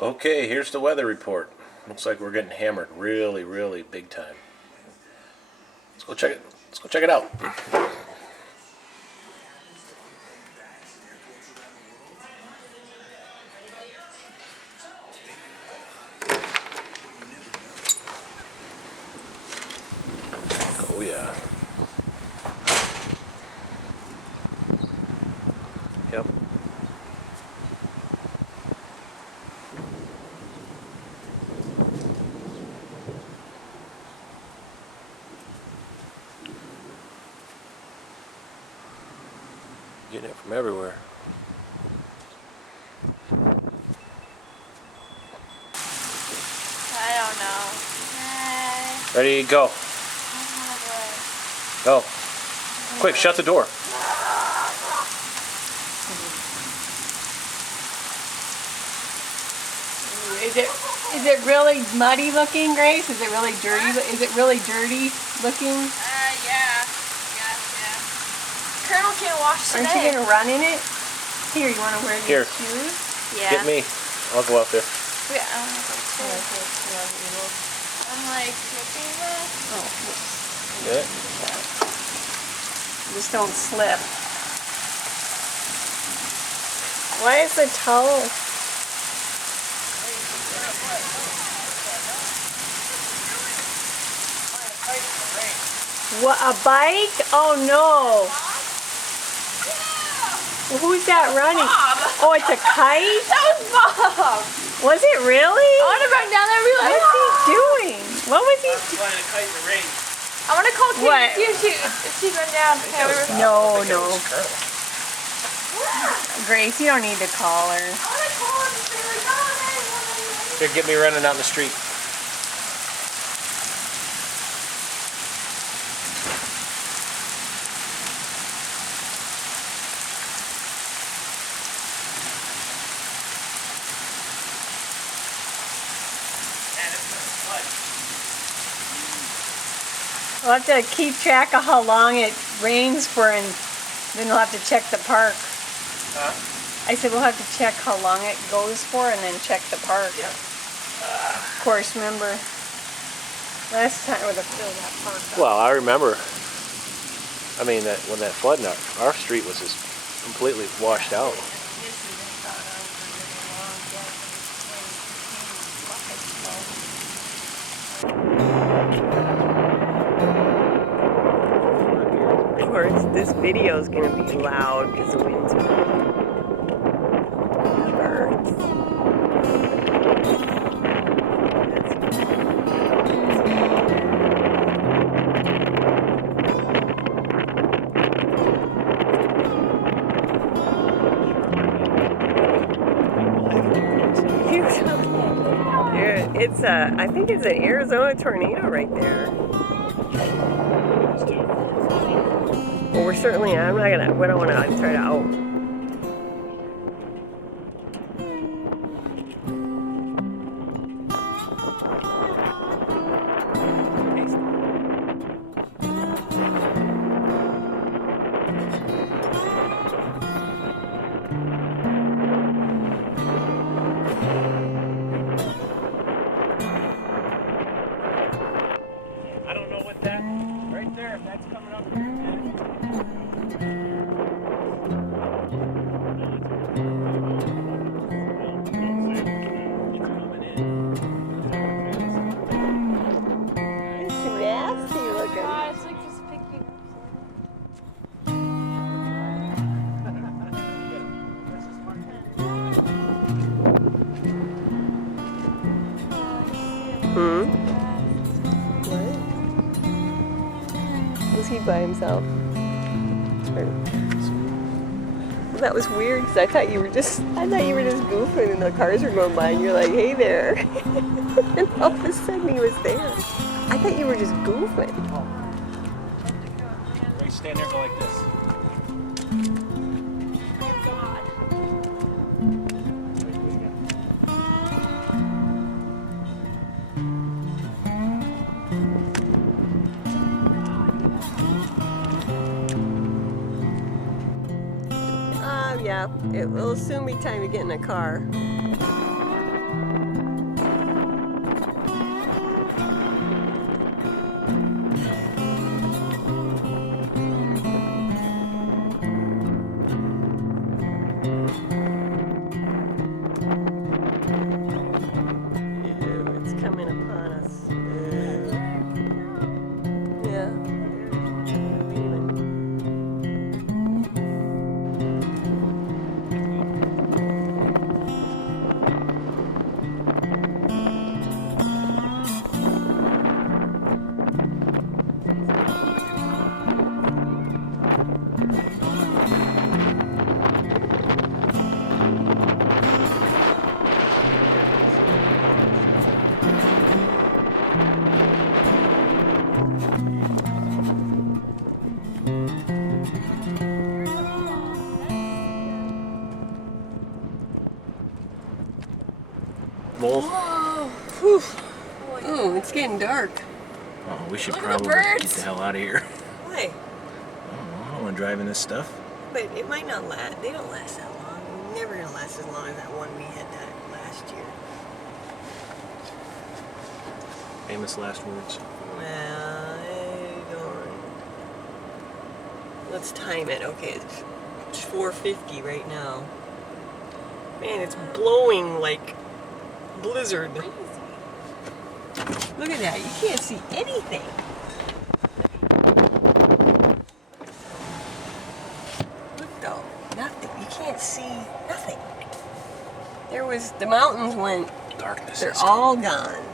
Okay, here's the weather report. Looks like we're getting hammered really, really big time. Let's go check it. Let's go check it out. Oh yeah. Yep. Getting it from everywhere. I don't know. Ready, go. Go. Quick, shut the door. Is it really muddy looking, Grace? Is it really dirty? Is it really dirty looking? Yeah. Colonel can't wash today. Aren't you gonna run in it? Here, you want to wear these Here. shoes? Yeah. Get me. I'll go out there. Yeah, I want to go too. I'm like, looking at Oh, Good. just don't slip. Why is the towel? What, a bike? Oh no. Well, who's that running? Bob. Oh, it's a kite? That was Bob. Was it really? I want to run down there and be like, What's he doing? What was he Flying a kite in the rain. I want to call Kate What? and see if she's run down. No. Grace, you don't need to call her. I want to call him and say like, oh, hey. Here, get me running out in the street. We'll have to keep track of how long it rains for, and then we'll have to check the park. Huh? I said we'll have to check how long it goes for and then check the park. Yeah. Of course, remember last time with fill that park up. Well, I remember. I mean, that when that flood in our street was just completely washed out. Of course, this video is going to be loud because the wind's It's I think it's an Arizona tornado right there. Well, we're certainly, we don't want to try to out. I don't know what that right there, if that's coming up. It's nasty looking. It's like just picking. What? Was he by himself? Well, that was weird because I thought you were just goofing and the cars were going by and you're like, hey there. And all of a sudden he was there. I thought you were just goofing. Right, stand there, go like this. Oh, God. Yeah, it will soon be time to get in a car. Wolf. Whoa. Whew. Ooh, it's getting dark. Oh, we should Look at the probably get birds. the hell out of here. Why? I don't want to drive in this stuff. But it might not last. They don't last that long. They're never gonna last as long as that one we had that last year. Famous last words. Well, I don't. Let's time it. Okay, it's 4:50 right now. Man, it's blowing like blizzard. Look at that. You can't see anything. Look though, nothing. You can't see nothing. The mountains went. Darkness They're is all gone.